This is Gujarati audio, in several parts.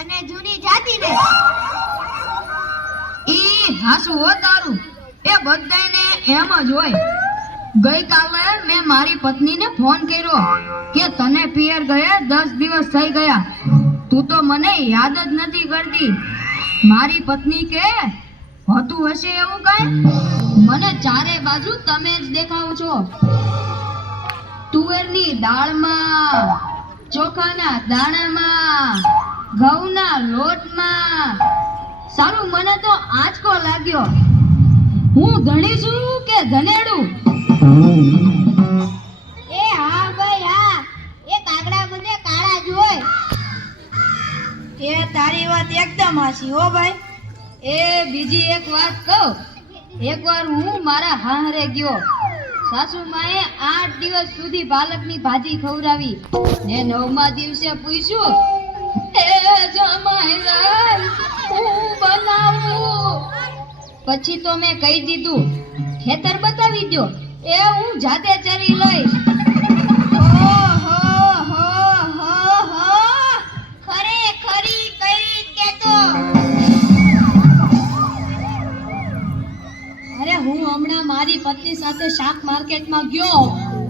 અને જૂની જાતિને. ઈ હાસુ હો તારું. એ બધાને એમ જ હોય. ગઈકાલે મેં મારી પત્નીને ફોન કર્યો કે તને પિયર ગયા દસ દિવસ થઈ ગયા. તું તો મને યાદ જ નથી કરતી. મારી પત્ની કે, હોતું હશે એવું કઈ? મને ચારે બાજુ તમે જ દેખાવ છો. તુવેરની દાળમાં, ચોખાના દાણામાં ઘઉંના લોટમાં. સારું મને તો આંચકો લાગ્યો. હું ધણી છું કે ધનેડું? એ હા ભાઈ હા. એ કાગડા બધે કાળા જ હોય. એ તારી વાત એકદમ હાસી હો ભાઈ. એ બીજી એક વાત કહું. એકવાર હું મારા હાહરે ગયો. સાસુ માએ આઠ દિવસ સુધી પાલકની ભાજી ખવડાવી. ને નવમા દિવસે પૂછ્યું પછી તો મેં કહી દીધું, ખેતર બતાવી દો એ હું જાતે ચરી લઈશ. મારી પત્ની સાથે શાક માર્કેટમાં ગયો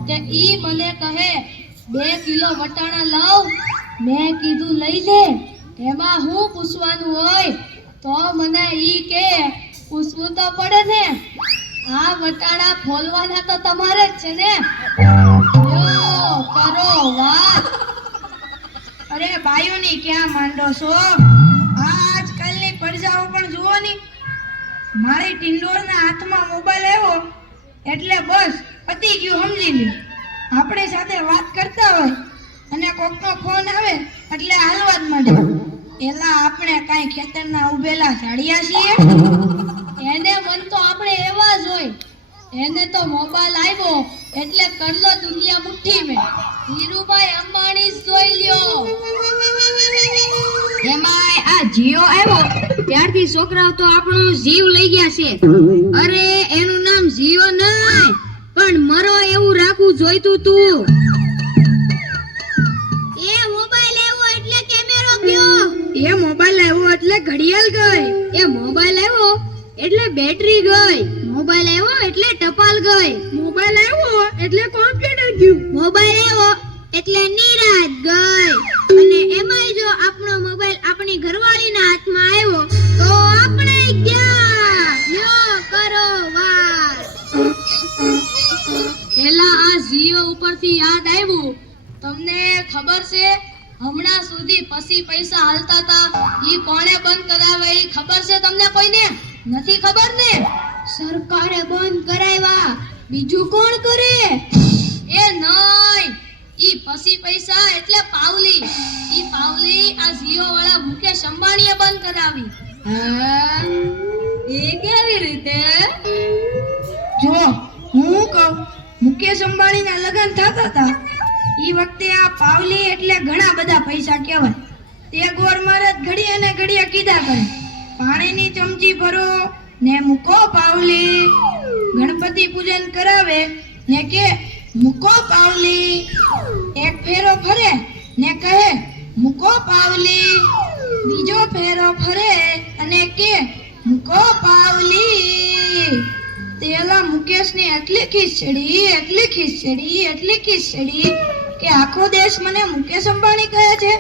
તે ઈ મને કહે, બે કિલો વટાણા લાવ મેં કીધું લઈ લે. એમાં હું પૂછવાનું હોય તો મને ઈ કે પૂછવું તો પડે ને. આ વટાણા ફોલવાના તો તમારે જ છે ને. લ્યો, કરો વાત. અરે બાયુની ક્યાં માંડો છો? આજકાલની પરજાઓ પણ જુઓ ની. મારી ટિંડોરના હાથમાં મોબાઈલ આવ્યો એટલે બસ પતી ગયું સમજી લે આપણે સાથે વાત કરતા હોય. અને કોકનો ફોન આવે એટલે હાલવા જ માંડે. એલા આપણે કાંઈ ખેતરના ઉભેલા ઝાડિયા છીએ, એને મન તો આપણે એવા જ હોય. એને તો મોબાઈલ આવ્યો એટલે કરલો દુનિયા મુઠ્ઠી મેં. ધીરુભાઈ અંબાણી જોઈ લ્યો. એમાં આ જીઓ આવ્યો ત્યારથી છોકરાઓ તો આપણો જીવ લઈ ગયા છે. અરે એનું નામ જીઓ નહીં, પણ મરો એવું રાખવું જોઈતું તું. એટલે ઘડિયાળ ગઈ, એ મોબાઈલ આવ્યો એટલે બેટરી ગઈ, મોબાઈલ આવ્યો એટલે ટપાલ ગઈ, મોબાઈલ આવ્યો એટલે કોમ્પ્યુટર ગયું, મોબાઈલ આવ્યો એટલે નિરાત ગઈ. અને એમાંય જો આપણો મોબાઈલ આપણી ઘરવાળીના હાથમાં આવ્યો, તો આપણે ગયા લ્યો કરો વાત. પેલા આ જીઓ ઉપરથી યાદ આવ્યું. તમને ખબર છે હમણાં સુધી પછી પૈસા હાલતા હતા ઈ કોણે બંધ કરાવે ઈ ખબર છે તમને કોઈને? નથી ખબર ને? સરકારે બંધ કરાવ્યા. બીજું કોણ કરે? એ નહીં. ઈ પછી પૈસા એટલે પાવલી. ઈ પાવલી આ જીઓ વાળા મુકેશ અંબાણીએ બંધ કરાવી. હા. વખતે આ પાવલી એટલે ઘણા બધા પૈસા કહેવાય. તે ગોર મહારાજ ઘડીએ અને ઘડીએ કીધા કરે. પાણીની ચમચી ભરો ને મૂકો પાવલી. ગણપતિ પૂજન કરાવે ને કે મૂકો પાવલી. એક ફેરો ફરે ને કહે, મૂકો પાવલી. બીજો ફેરો ફરે અને કે, મૂકો પાવલી. તેલા મુકેશની એટલી ખીચડી એટલી ખીચડી એટલી ખીચડી. કે આખો દેશ મને મુકેશ અંબાણી કહે છે?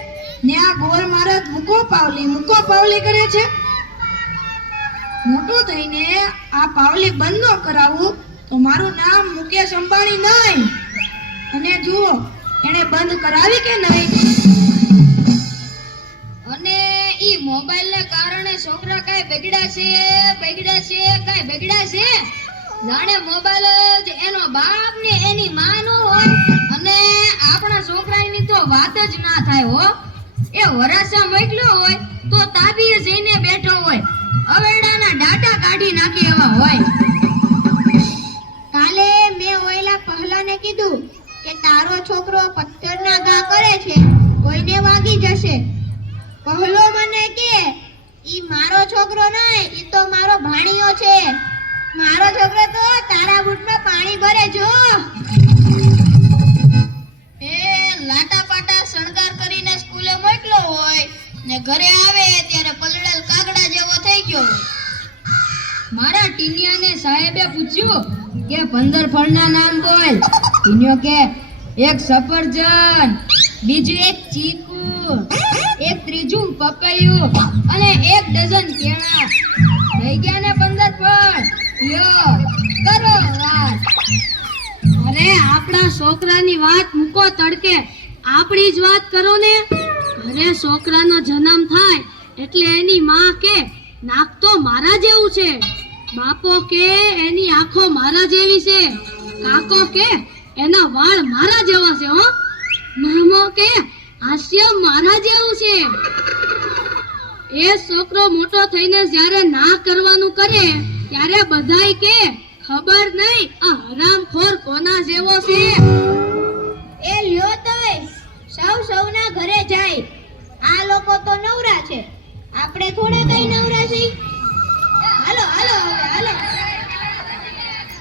ને આ ગોર મહારાજ મૂકો પાવલી મૂકો પાવલી કરે છે? મોટું થઈને આ પાવલી બંધ ન કરાવું તો મારું નામ મુકેશ અંબાણી નહીં. અને જુઓ, એણે બંધ કરાવી કે નહીં? અને ઈ મોબાઈલ ને કારણે છોકરા કાઈ બગડ્યા છે બગડ્યા છે, કાઈ બગડ્યા છે? જાણે મોબાઈલ જ વાત જ ના થાય હો. એ વરાસા મોકલ્યો હોય તો તાબીએ જઈને બેઠો હોય. અવેડાના ડાટા કાઢી નાખી એવા હોય. કાલે મેં ઓયલા પહેલાને કીધું કે તારો છોકરો પથ્થરના ઘા કરે છે, કોઈને વાગી જશે. પહેલો મને કે, ઈ મારો છોકરો નહીં ઈ તો મારો ભાણિયો છે. મારો છોકરો તો તારા બૂટમાં પાણી ભરે જો એ લાટા પાટા શણગાર કરીને સ્કૂલે મોકલો હોય ને ઘરે આવે ત્યારે પલળેલ કાગડા જેવો થઈ ગયો મારા ટીનિયાને સાહેબે પૂછ્યું કે પંદર ફળના નામ બોલ. ટીનિયો કે, એક સફરજન, બીજું એક ચીકુ, એક ત્રીજું પપૈયું અને એક ડઝન કેળા. થઈ ગયા ને પંદર ફળ? લ્યો, કરો વાત. અરે, આપણા છોકરાની વાત મૂકો તડકે. આપણી જ વાત કરો ને. ઘરે છોકરાનો જન્મ થાય એટલે એની માં કે, નાક તો મારા જેવું છે. બાપો કે, એની આંખો મારા જેવી છે. કાકો કે, એના વાળ મારા જેવા છે, હો. મામો કે, હાસ્ય મારા જેવું છે. એ છોકરો મોટો થઈને જ્યારે ના કરવાનું કરે, ત્યારે બધાય કે, ખબર નહીં, આ હરામખોર કોના જેવો છે?